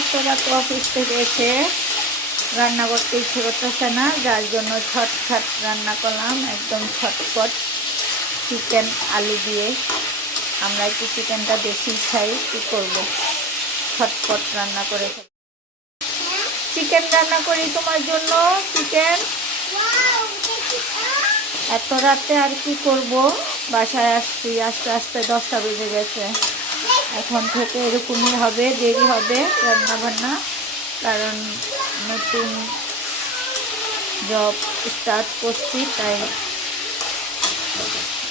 এত রাত অফিস থেকে এসে রান্না করতে ইচ্ছে করতেছে না, যার জন্য ছটফট রান্না করলাম, একদম ছটফট চিকেন আলু দিয়ে। আমরা একটু চিকেনটা বেশি খাই, কী করবো, ছটফট রান্না করে চিকেন রান্না করি তোমার জন্য। চিকেন এত রাতে আর কি করব, বাসায় আসছি আস্তে আস্তে 10টা বেজে গেছে। এখন থেকে এরকমই হবে, দেরি হবে রান্না বান্না, কারণ নতুন জব স্টার্ট করছি, তাই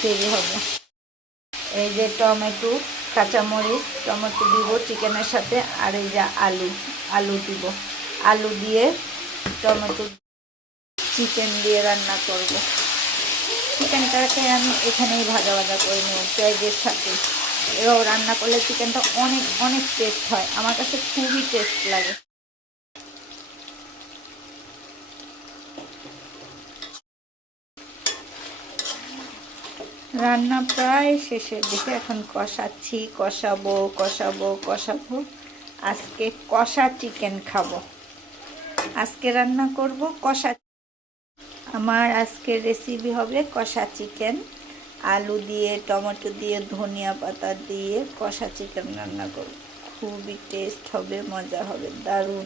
দেরি হবে। এই যে টমেটো, কাঁচামরিচ, টমেটো দিব চিকেনের সাথে, আর এই যে আলু দিব। আলু দিয়ে টমেটো চিকেন দিয়ে রান্না করব। চিকেনটাকে আমি এখানেই ভাজা ভাজা করে নেব পেঁয়াজের সাথে। এবার রান্না করলে চিকেনটা অনেক অনেক টেস্ট হয়, আমার কাছে খুবই টেস্ট লাগে। রান্না প্রায় শেষের দিকে, এখন কষাচ্ছি, কষাবো। আজকে কষা চিকেন খাবো, আজকে রান্না করব কষা। আমার আজকের রেসিপি হবে কষা চিকেন, আলু দিয়ে, টমেটো দিয়ে, ধনিয়া পাতা দিয়ে কষা চিকেন রান্না করব। খুবই টেস্ট হবে, মজা হবে, দারুণ।